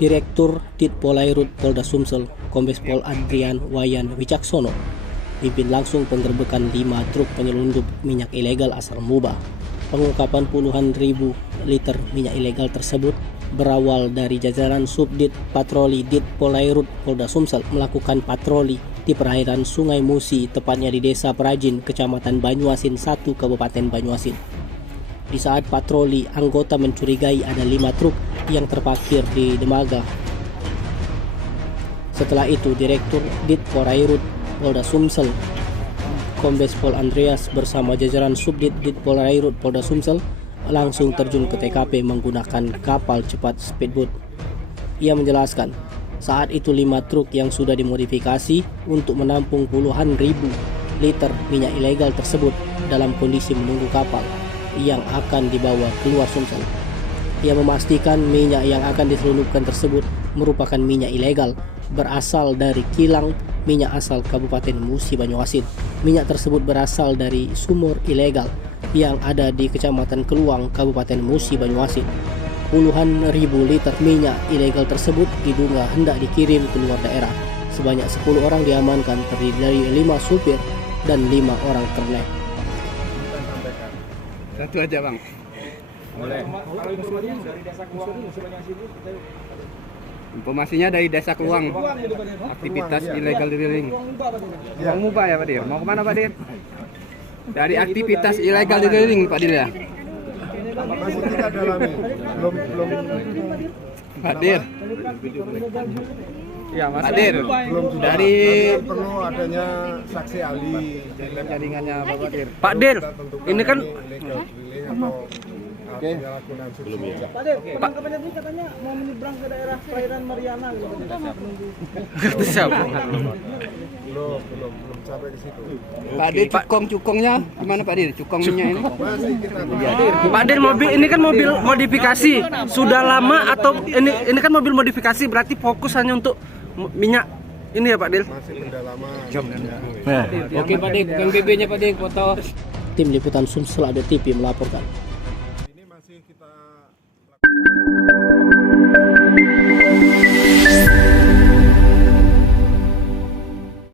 Direktur Ditpolairut Polda Sumsel, Kombes Pol Adrian Wayan Wicaksono, pimpin langsung penggerbekan 5 truk penyelundup minyak ilegal asal Muba. Pengungkapan puluhan ribu liter minyak ilegal tersebut berawal dari jajaran Subdit Patroli Ditpolairut Polda Sumsel melakukan patroli di perairan Sungai Musi, tepatnya di Desa Perajin, Kecamatan Banyuasin 1, Kabupaten Banyuasin. Di saat patroli, anggota mencurigai ada 5 truk yang terparkir di dermaga. Setelah itu, Direktur Ditpolairut Polda Sumsel, Kombes Pol Andreas bersama jajaran Subdit Ditpolairut Polda Sumsel langsung terjun ke TKP menggunakan kapal cepat speedboat. Ia menjelaskan, saat itu 5 truk yang sudah dimodifikasi untuk menampung puluhan ribu liter minyak ilegal tersebut dalam kondisi menunggu kapal yang akan dibawa keluar Sumsel. Ia memastikan minyak yang akan diselundupkan tersebut merupakan minyak ilegal berasal dari kilang minyak asal Kabupaten Musi Banyuasin. Minyak tersebut berasal dari sumur ilegal yang ada di Kecamatan Keluang, Kabupaten Musi Banyuasin. Puluhan ribu liter minyak ilegal tersebut diduga hendak dikirim ke luar daerah. Sebanyak 10 orang diamankan, terdiri dari 5 supir dan 5 orang kernet. Satu aja bang. Boleh. Informasinya dari Desa Keluang. Aktivitas ilegal drilling. Yang Muba ya Pak Dir. Mau kemana Pak Dir? Dari aktivitas ilegal drilling Pak Dir ya. Masih kita dalami. Belum Pak Dir. Ya, Mas. Pak Dir. Belum Dari perlu adanya saksi ahli jaringannya Pak Dir. Pak Dir, ini kan legal drilling atau penyalahgunaan subsidi. Pak Dir, kapan ini katanya mau menyeberang ke daerah perairan Mariana gitu. siapa? Belum sampai ke situ. Pak Dir, cukongnya gimana Pak Dir? Cukong minyak ini? Masih kita Pak Dir, mobil ini kan mobil modifikasi. Sudah lama atau ini kan mobil modifikasi, berarti fokus hanya untuk minyak ini ya Pak Dir? masih pendalaman. Oke Pak Dik, bukan BB-nya Pak Dik, foto. Tim Liputan Sumsel Ado TV melaporkan.